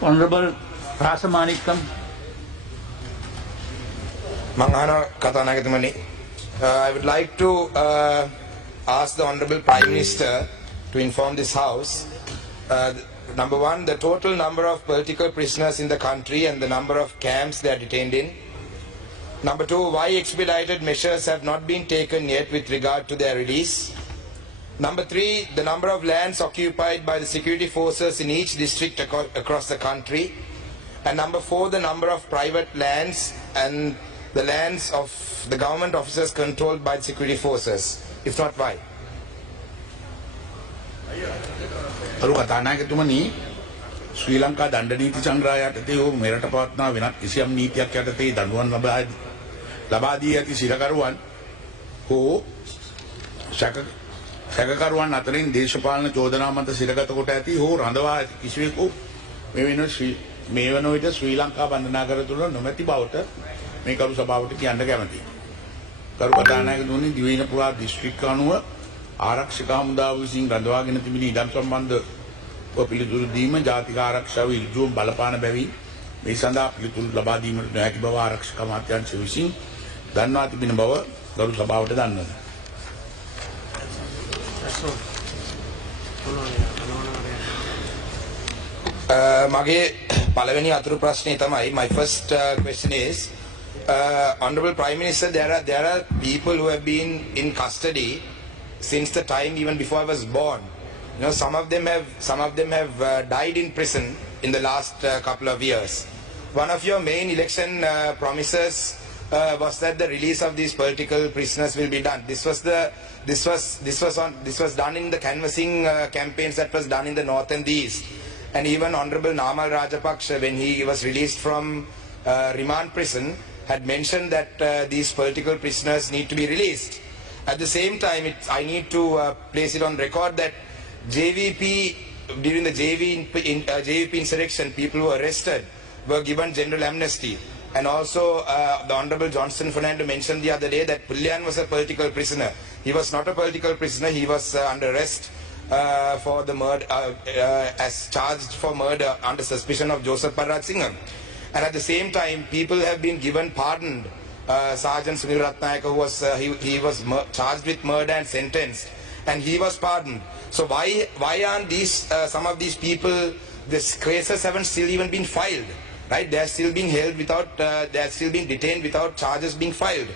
Honorable Rasamanikam. Manghana Katanagatmani. I would like to ask the Honorable Prime Minister to inform this House. Number one, the total number of political prisoners in the country and the number of camps they are detained in. Number two, why expedited measures have not been taken yet with regard to their release. Number three, the number of lands occupied by the security forces in each district across the country. And number four, the number of private lands and the lands of the government officers controlled by the security forces. If not, why? අරු කතානායකතුමනි ශ්‍රී ලංකා දණ්ඩ නීති සංග්‍රහය යටතේ හෝ මෙරට පවත්නා වෙනත් කිසියම් නීතියක් යටතේ දඬුවම් ලබා දී ඇති සිරකරුවන් හෝ සැකකරුවන් අතරින් දේශපාලන චෝදනා මත සිරගත කොට ඇති හෝ රඳවා ඇති කිසිවෙකු මේ වන විට ශ්‍රී ලංකා බන්ධනාගාර තුළ නොමැති බවට මේ කරු සභාවට කියන්න කැමැතියි. කරු කතානායකතුමනි දිවයින පුරා දිස්ත්‍රික්ක අනුව ආරක්ෂක හමුදාව විසින් රඳවාගෙන තිබෙන ඉඩම් සම්බන්ධ පිළිතුරු දීම ජාතික ආරක්ෂාව ඉල්ලුම් බලපාන බැවින් මේ සඳහා පිළිතුරු ලබා දීමට නොහැකි බව ආරක්ෂක අමාත්‍යාංශ විසින් දන්වා තිබෙන බව ගරු සභාවට දන්වනවා. මගේ පළවෙනි අතුරු ප්‍රශ්නේ තමයි my first question is Honorable Prime Minister, there are people who have been in custody since the time even before I was born. You know, some of them have died in prison in the last couple of years. One of your main election promises was that the release of these political prisoners will be done. This was done in the canvassing campaigns that was done in the north and the east. And even Honorable Namal Rajapaksa, when he was released from remand prison, had mentioned that these political prisoners need to be released. At the same time, I need to place it on record that JVP, during the JVP insurrection, people who were arrested were given general amnesty. And also, the Honorable Johnson Fernando mentioned the other day that Pullian was a political prisoner. He was not a political prisoner. He was under arrest for the murder, as charged for murder under suspicion of Joseph Parrasingham. And at the same time, people have been given pardoned. Sergeant Sunil Ratnayaka, who was he was charged with murder and sentenced, and he was pardoned. So why aren't these some of these people? These cases haven't still even been filed, right? They are still being held without they are still being detained without charges being filed.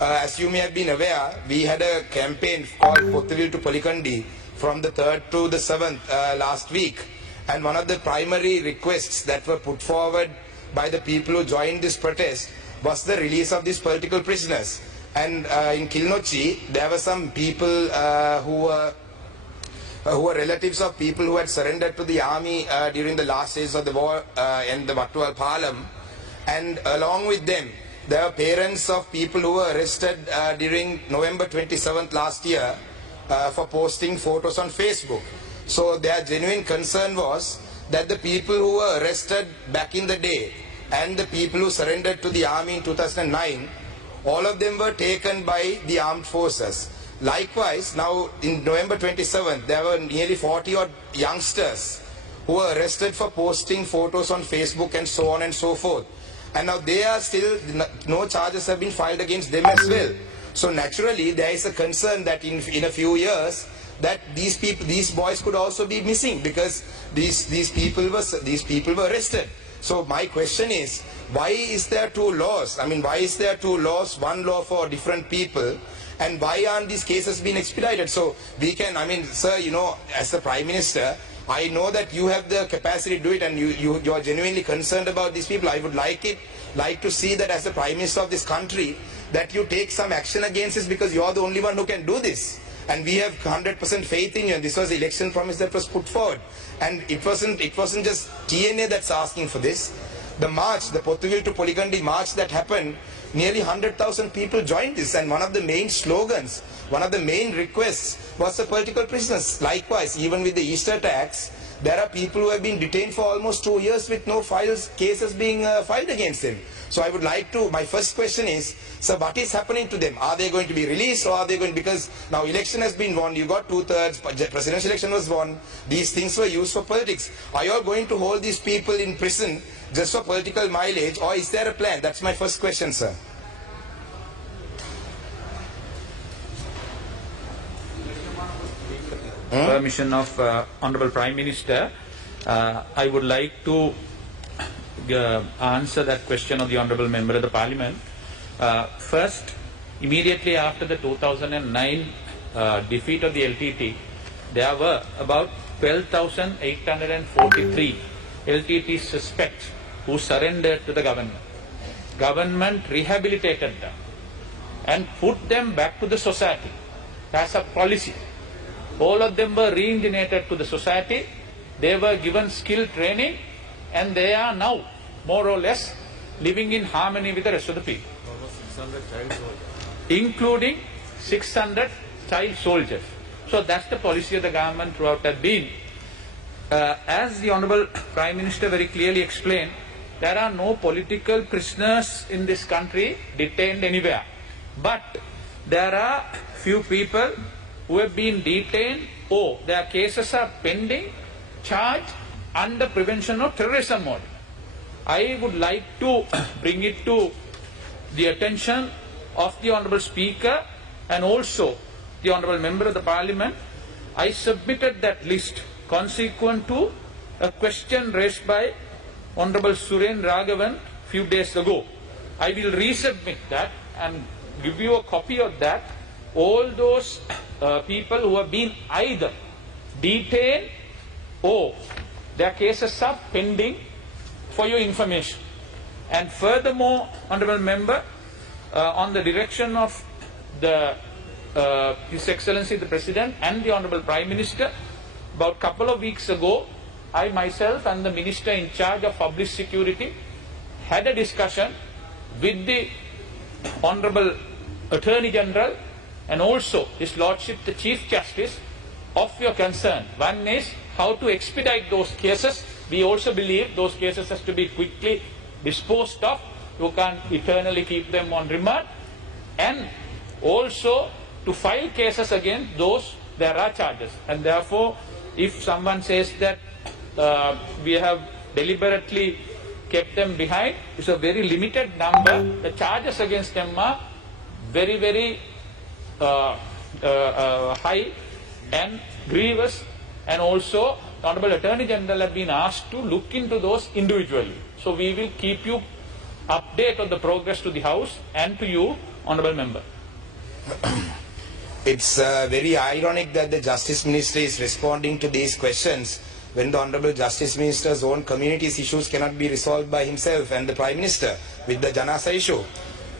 As you may have been aware, we had a campaign called Pottuvil to Polikandi from the 3rd to the 7th last week, and one of the primary requests that were put forward by the people who joined this protest was the release of these political prisoners. And in Kilnochi, there were some people who were relatives of people who had surrendered to the army during the last days of the war in the Wattuwal Palam. And along with them, there were parents of people who were arrested during November 27th last year for posting photos on Facebook. So their genuine concern was that the people who were arrested back in the day and the people who surrendered to the army in 2009, all of them were taken by the armed forces. Likewise, now in November 27th, there were nearly 40 odd youngsters who were arrested for posting photos on Facebook and so on and so forth. And now they are still, no charges have been filed against them as well. So naturally, there is a concern that in a few years, that these boys could also be missing because these people were arrested. So my question is, why is there two laws? I mean, why is there two laws, one law for different people, and why aren't these cases being expedited? So we can, I mean, sir, you know, as the Prime Minister, I know that you have the capacity to do it and you are genuinely concerned about these people. I would like to see that as the Prime Minister of this country, that you take some action against this because you are the only one who can do this. And we have 100% faith in you, and this was the election promise that was put forward. And it wasn't just TNA that's asking for this. The march, the Pottuvil to Polikandi march that happened, nearly 100,000 people joined this, and one of the main slogans, one of the main requests was the political prisoners. Likewise, even with the Easter attacks, there are people who have been detained for almost 2 years with no cases being filed against them. So I would like to, my first question is, sir, what is happening to them? Are they going to be released, or are they going, because now election has been won, you got 2/3, presidential election was won, these things were used for politics. Are you all going to hold these people in prison just for political mileage, or is there a plan? That's my first question, sir. Permission of Honorable Prime Minister, I would like to answer that question of the Honorable Member of the Parliament. First, immediately after the 2009 defeat of the LTT, there were about 12,843 LTT suspects who surrendered to the government. Government rehabilitated them and put them back to the society as a policy. All of them were reintegrated to the society. They were given skill training, and they are now more or less living in harmony with the rest of the people, including 600 child soldiers. So that's the policy of the government throughout has been. As the Honourable Prime Minister very clearly explained, there are no political prisoners in this country detained anywhere. But there are few people who have been detained or their cases are pending, charged under Prevention of Terrorism Order. I would like to bring it to the attention of the Honourable Speaker and also the Honourable Member of the Parliament. I submitted that list consequent to a question raised by Honourable Suren Raghavan few days ago. I will resubmit that and give you a copy of that. All those people who have been either detained or their cases are pending, for your information. And furthermore, Honourable Member, on the direction of the His Excellency the President and the Honourable Prime Minister, about a couple of weeks ago, I myself and the Minister in charge of Public Security had a discussion with the Honourable Attorney General and also His Lordship the Chief Justice of your concern. One is how to expedite those cases. We also believe those cases has to be quickly disposed of. You can't eternally keep them on remand. And also to file cases against those there are charges. And therefore, if someone says that we have deliberately kept them behind, it's a very limited number. The charges against them are very, very high and grievous, and also the Honourable Attorney General have been asked to look into those individually. So we will keep you update on the progress to the House and to you, Honourable Member. It's very ironic that the Justice Minister is responding to these questions when the Honourable Justice Minister's own community's issues cannot be resolved by himself and the Prime Minister with the Janasa issue.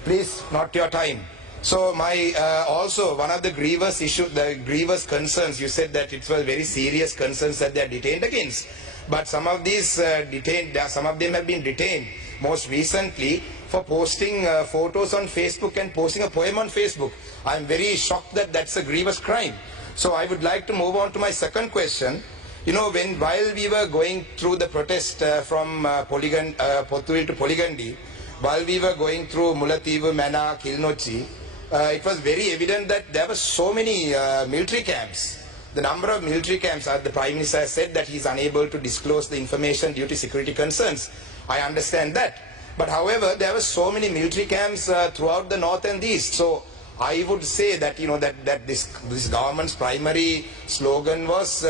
Please, not your time. So my also one of the grievous concerns, you said that it was very serious concerns that they are detained against. But some of these some of them have been detained most recently for posting photos on Facebook and posting a poem on Facebook. I am very shocked that that's a grievous crime. So I would like to move on to my second question. You know, while we were going through the protest from Pothuil to Poligandi, while we were going through Mullaitivu, Mana, Kilnochi, it was very evident that there were so many military camps. The number of military camps, the Prime Minister has said that he is unable to disclose the information due to security concerns. I understand that. But however, there were so many military camps throughout the north and the east. So I would say that, you know, that this government's primary slogan was,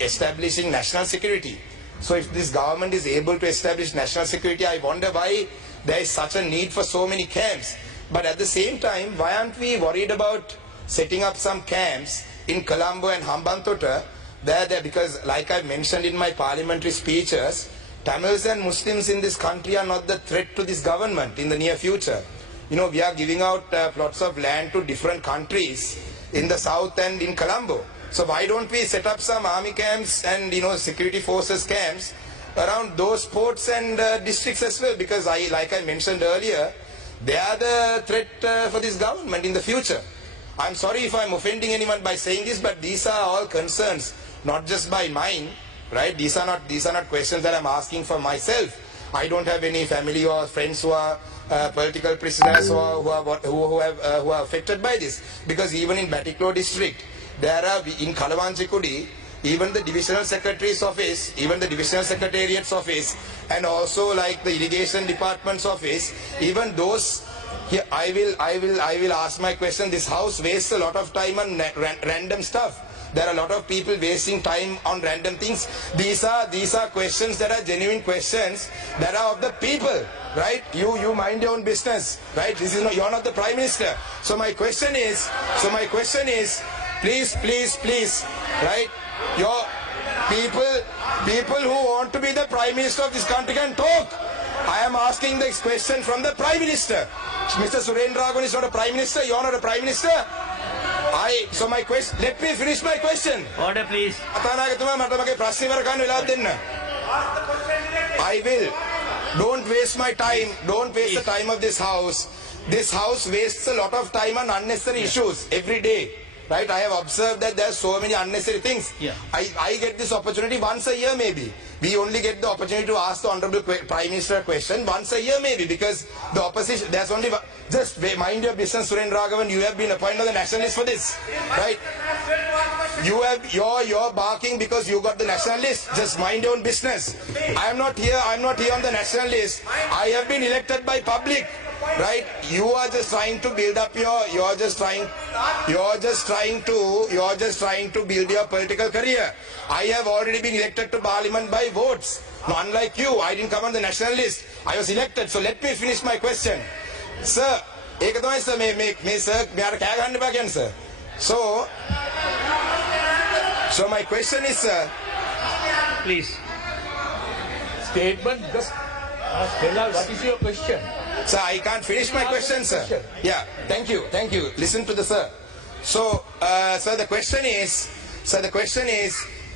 establishing national security. So if this government is able to establish national security, I wonder why there is such a need for so many camps. But at the same time, why aren't we worried about setting up some camps in Colombo and Hambantota, because like I mentioned in my parliamentary speeches, Tamils and Muslims in this country are not the threat to this government in the near future. You know, we are giving out plots of land to different countries in the south and in Colombo. So why don't we set up some army camps and, security forces camps around those ports and districts as well? Because like I mentioned earlier, they are the threat for this government in the future. I'm sorry if I'm offending anyone by saying this, but these are all concerns, not just by mine, right? These are not questions that I'm asking for myself. I don't have any family or friends who are political prisoners who are affected by this. Because even in Batiklo district, there are in Kalawanchikudi, even the divisional secretary's office, even the divisional secretariat's office, and also like the irrigation department's office, even those. Here, I will ask my question. This house wastes a lot of time on random stuff. There are a lot of people wasting time on random things. These are questions that are genuine questions that are of the people, right? You mind your own business, right? This is not, you're not the Prime Minister. So my question is, please, right? Your people who want to be the Prime Minister of this country can talk. I am asking this question from the Prime Minister. Mr. Surendra is not a Prime Minister. You're not a Prime Minister. So my question. Let me finish my question. Order, please. I will. Don't waste my time. Don't waste the time of this house. This house wastes a lot of time on unnecessary issues every day. Right? I have observed that there are so many unnecessary things. Yeah. I get this opportunity once a year maybe. We only get the opportunity to ask the Honorable Prime Minister a question once a year maybe, because the opposition, there's only, just mind your business, Surendra Raghavan, you have been appointed as the national list for this, right? You're barking because you got the national list. Just mind your own business. I'm not here on the national list. I have been elected by public. Right? You are just trying to build up you're just trying to build your political career. I have already been elected to parliament by votes. No, unlike you, I didn't come on the national list. I was elected. So let me finish my question. Sir, ek tamai sir me sir meara kaya ganna ba kiyan sir. So my question is, sir, Please. Statement, just tell us what is your question. Sir, I can't finish my question, sir. Yeah, thank you. Listen to the sir. So, sir, the question is,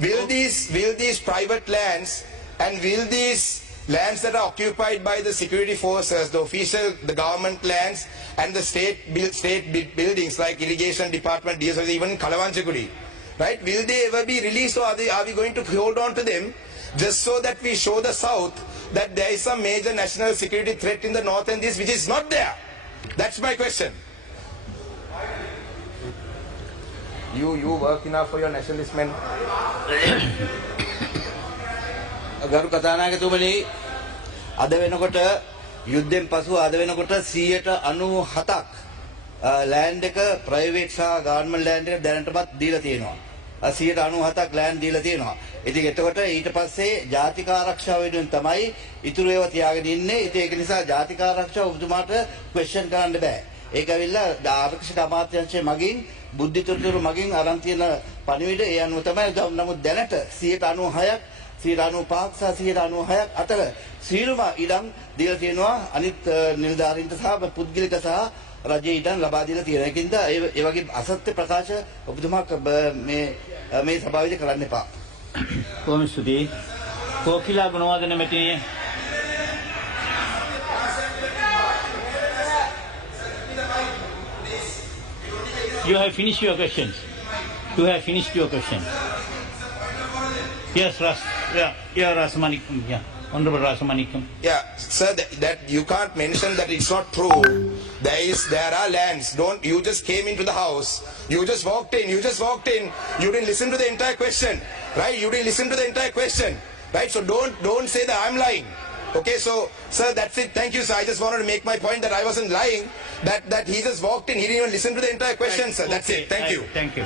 will these private lands and will these lands that are occupied by the security forces, the government lands and the state buildings like irrigation department, DSO, even Kalawanchikudi, right? Will they ever be released, or are we going to hold on to them just so that we show the South that there is some major national security threat in the north and this which is not there? That's my question. You work enough for your nationalist men. ගරු කතානායකතුමනි, අද වෙනකොට යුද්ධෙන් පසු අද වෙනකොට 97ක් land එක ප්‍රයිවේට් සහ government land එක දැනටමත් දීලා තියෙනවා. 97ක් ලෑන්ඩ් දීලා තියෙනවා. ඉතින් එතකොට ඊට පස්සේ ජාතික ආරක්ෂාව වෙනුවෙන් තමයි ඉතුරු ඒවා තියාගෙන ඉන්නේ. ඉතින් ඒක නිසා ජාතික ආරක්ෂාව ඔබතුමාට ක්වෙස්චන් කරන්න බෑ. ඒක ඇවිල්ලා ආරක්ෂක අමාත්‍යාංශය මගින් බුද්ධිතොරතුරු මගින් අරන් තියෙන පණිවිඩ ඒ අනුව තමයි. නමුත් දැනට 96ක් 95ක් සහ 96ක් අතර සීලම ඉඩම් දීලා තියෙනවා අනිත් නිලධාරීන්ට සහ පුද්ගලික සහ රජයේ ඉඩම් ලබා දීලා තියෙන. ඒකින්ද ඒ වගේ අසත්‍ය ප්‍රකාශ ඔබතුමා මේ සභාවේදී කරන්න එපා. කොහොම ස්තුතියි. කෝකිලා Gunawardena මෙතිණිය. You have finished your questions. Yes, Rasamanikam. Yeah, Honorable Rasamanikam. Yeah, sir, that you can't mention that it's not true. There are lands. You just came into the house. You just walked in. You didn't listen to the entire question, right? Right? So don't say that I'm lying. Okay, so sir, that's it. Thank you, sir. I just wanted to make my point that I wasn't lying. That he just walked in. He didn't even listen to the entire question, sir. That's it. Thank you. Thank you.